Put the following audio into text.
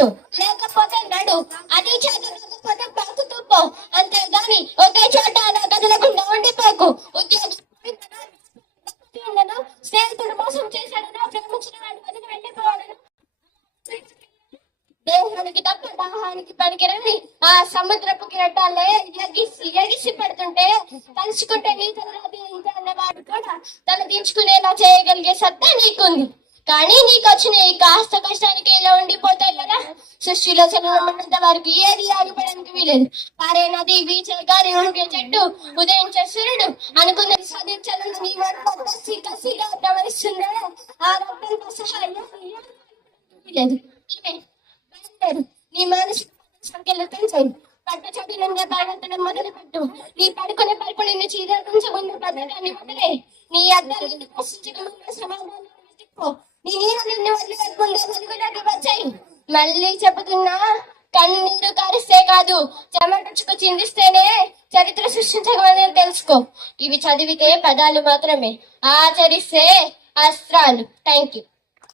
పెట్టు లేకపోతే నడు. అది చేత లేకపోతే బతుకుతూ తుప్పు. అంతేగాని ఒకే చోట అలా కదలకుండా ఉండిపోకు. ఉద్యోగం ఉండను, స్నేహితుడు మోసం చేశాడనో ప్రేమించిన వాడు వదిలి వెళ్ళిపోవాలను. దేహానికి తప్ప దాహానికి పనికిరని ఆ సముద్రపు కిరటాలే ఎగిసి ఎగిసి పడుతుంటే తలుచుకుంటే నీ తలరాది అన్నవాడు కూడా తను దించుకునేలా చేయగలిగే సత్తా నీకుంది. కానీ నీకు వచ్చిన ఈ కాస్త కష్టానికి సృష్టిలో సర్వమైనంత వరకు ఏది ఆగిపోవడానికి వీలేదు. పారే నది వీచే గాలి ఊగే చెట్టు ఉదయించే సూర్యుడు అనుకున్నది సాధించాలని నీ ఒంట్లో కసి కసిగా ప్రవహిస్తుందే? ఆ రక్తంతో సహా లేదు. నీ మానసిక సంఖ్యలు పెంచాయి పట్ట చోటి నుండి పరిగెత్తడం మొదలు పెట్టు నీ పడుకునే పరుపుని నీ చీర నుంచి ఉన్న పద్ధకాన్ని వదిలే. నీ అద్దాలను ప్రశ్నించకుండా సమాధానం నీ నీరు నిన్ను వదిలి మళ్ళీ చెబుతున్నా కన్నీరు కారిస్తే కాదు చెమటచుకు చిందిస్తేనే చరిత్ర సృష్టించగలదని తెలుసుకో. ఇవి చదివితే పదాలు మాత్రమే. ఆచరిస్తే అస్త్రాలు. Thank you